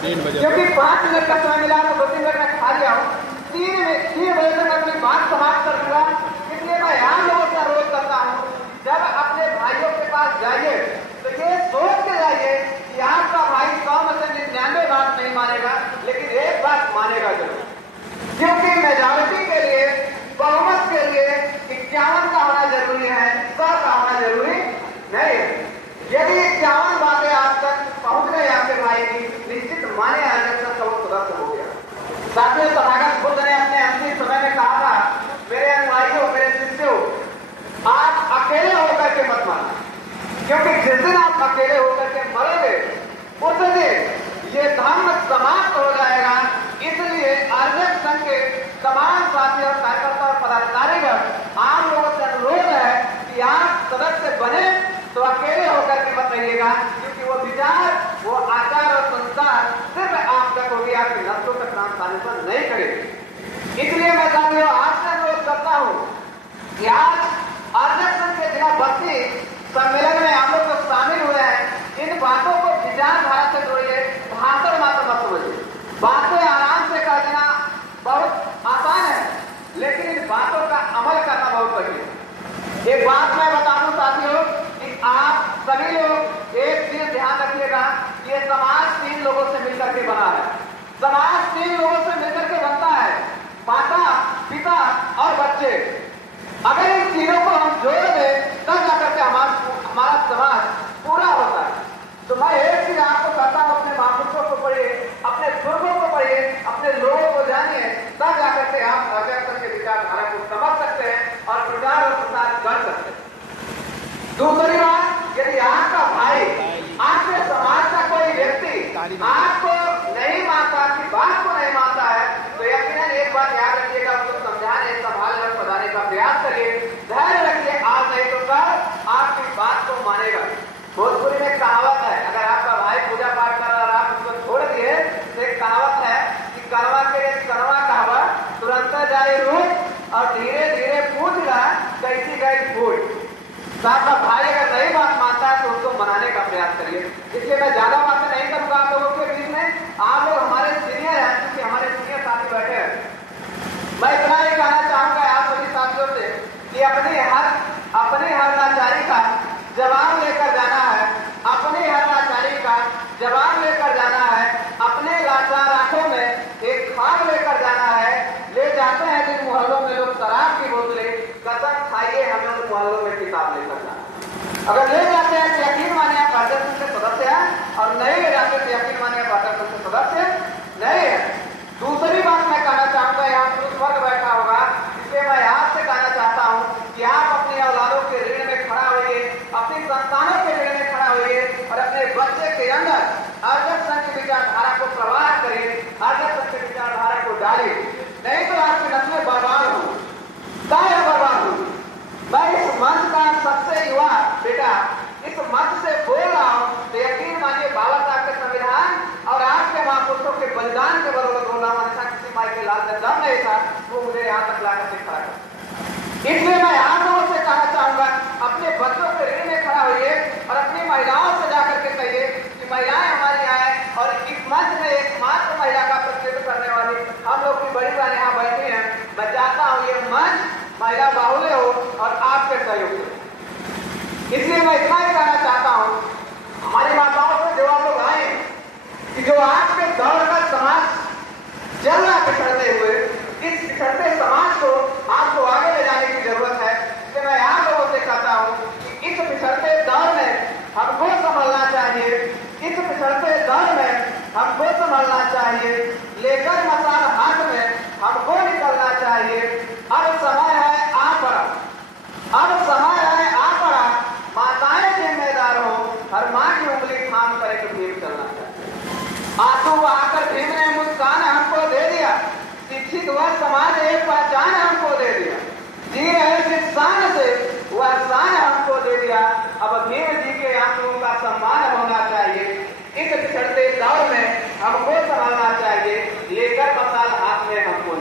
क्योंकि 5 मिनट का समय मिला तो 2-3 मिनट में खा लिया हूँ। 3 बजे तक अपनी बात समाप्त कर दूंगा। इसलिए मैं यहाँ लोगों से अनुरोध करता हूँ, जब अपने भाइयों के पास जाइए तो ये सोच के जाइए कि आपका भाई 100 में से 99 बात नहीं मानेगा, लेकिन एक बात मानेगा जरूर। क्योंकि मेजॉरिटी के लिए, बहुमत के लिए 51 का होना जरूरी है, 100 का होना जरूरी नहीं है। यदि 51 बातें आप तक पहुंच गए आपके भाई की, निश्चित माने आरक्षण का वो तुरंत हो गया। साथियों, तथागत बुद्ध ने अपने अंतिम समय में कहा था, मेरे अनुयायियों, मेरे शिष्यों, आप अकेले होकर के मत मानना, क्योंकि जिस दिन आप अकेले होकर के मरोगे उस दिन ये धर्म समाप्त हो जाएगा। इसलिए आर्यक संघ के तमाम साथी और कार्यकर्ता और पदाधिकारीगण आम लोगों से अनुरोध है कि आप सदस्य बने तो अकेले होकर के मत रहिएगा, क्योंकि वो विचार, वो आचार और संस्कार सिर्फ आप तक होगी, आपकी नस्लों तक ट्रांसफॉर्मेशन नहीं करेगी। इसलिए मैं साथियों आपसे अनुरोध करता हूं कि आज आर्यक संघ के जिला बस्ती सम्मेलन में आप लोग जो शामिल हुए हैं, इन बातों को विचारधारा से जोड़िए, भाषण मात्र मत समझिए। बातें आराम से कर देना बहुत आसान है, लेकिन इन बातों का अमल करना बहुत कठिन है। एक बात मैं बता दूं साथियों कि आप सभी लोग एक चीज ध्यान रखिएगा, ये समाज 3 लोगों से मिलकर के बना है। समाज 3 लोगों से मिलकर के बनता है, माता, पिता और बच्चे। अगर इन तीनों को हम जोड़ दें तब जाकर के हमारा समाज पूरा होता है। तो मैं एक चीज आपको कहता हूं, अपने महापुरुषों को पढ़िए, अपने बुजुर्गों को पढ़िए, अपने लोगों को जानिए, तब जाकर के आप आर्यक के विचारधारा को समझ सकते हैं और प्रचार और प्रसार कर सकते हैं। दूसरी बात, यदि आपका भाई, आपके समाज का कोई व्यक्ति आपको नहीं मानता, आपकी बात को नहीं मानता है, तो यकीनन एक बात याद रखिएगा, उसको समझाने, संभालने और बताने का प्रयास करिए। धैर्य रखिए, आज नहीं तो कल आपकी बात को मानेगा। भोजपुरी में कहावत है, अगर आपका भाई पूजा पाठ कर रहा और आप उसको छोड़ दिए तो एक कहावत है कि कनवा के कनवा कहावत, तुरंत जाए रूठ और धीरे धीरे पूछ रहा कैसी गई फूट। तो आपका भाई अगर नई बात मानता है तो उसको मनाने का प्रयास करिए। इसलिए मैं ज्यादा बातें नहीं करूंगा आप लोगों के बीच में। आप लोग हमारे सीनियर हैं, क्योंकि हमारे सीनियर साथी बैठे हैं। मैं इतना ही कहना चाहूंगा आप सभी साथियों से कि अपनी हर लाचारी का जवाब लेकर जाना है, अपनी हर लाचारी का जवाब लेकर जाना है, अपने लाचार आंखों में एक खाद लेकर जाना है। ले जाते हैं जिन मोहल्लों में लोग शराब की बोतलें, कसम खाइए हमें उन मोहल्लों में किताब लेकर जाना। अगर ले जाते हैं तो यकीन मानिए आप आर्यक संघ के सदस्य हैं, और नहीं ले जाते तो यकीन मानिए आप आर्यक संघ के सदस्य नहीं है। दूसरी बात मैं कहना चाहूंगा, यहाँ पुरुष वर्ग बैठा होगा, इसलिए मैं आपसे कहना चाहता हूँ कि आप अपनी औलादों के ऋण में खड़ा होइए, अपनी संतानों के ऋण में खड़ा होइए और अपने बच्चे के अंदर आर्यक संघ की विचारधारा को प्रवाह करिए, आर्यक संघ की विचारधारा को डालिए, नहीं तो आपकी नस्लें बर्बाद होंगी, सारे बर्बाद होंगी। मैं इस मंच का सबसे युवा बेटा इस मंच से बोल रहा हूं, तो यकीन मानिए बाबा साहब के संविधान और आपके महापुरुषों के बलिदान के बदौलत बोल रहा हूं। अच्छा किसी माई के लाल में दम नहीं था, वो मुझे यहाँ तक लाकर के खड़ा कर। इसलिए मैं आप लोगों से कहना चाहूंगा, अपने बच्चों के ऋण में खड़ा होइए और अपनी महिलाओं से जाकर के कहिए कि महिलाएं हमारी आए, और इस मंच में एकमात्र महिला का प्रतिनिधित्व करने वाली हम लोग की बड़ी बहन यहाँ बैठी हैं। मैं चाहता हूँ ये मंच महिला बाहुल्य हो और आपके सहयोग से। इसलिए मैं इतना ही कहना चाहता हूँ, हमारी माताओं से जो आप लोग आए कि जो आपके दौर का समाज चल रहा पिछड़ते हुए, इस पिछड़ते समाज को आपको आगे ले जाने की जरूरत है। इसलिए मैं आप लोगों से कहता हूँ कि इस पिछड़ते दौर में हमको संभलना चाहिए, इस पिछड़ते दौर में हमको संभलना चाहिए, लेकर मसाल हाथ में हमको निकलना चाहिए। अब समय है आ पड़ा, अब समय है आ पड़ा, माताएं जिम्मेदार हो, हर माँ की उंगली थाम कर एक भीम चलना चाहिए। आंसू बहाकर भीम ने मुस्कान हमको दे दिया, शिक्षित वह समाज एक पहचान हमको दे दिया, जी रहे जिस शान से वह शान हमको दे दिया। अब भीम जी के आंसुओं का सम्मान होना चाहिए। इस पिछड़ते दौर में हमको संभालना चाहिए, लेकर मसाल हाथ में हमको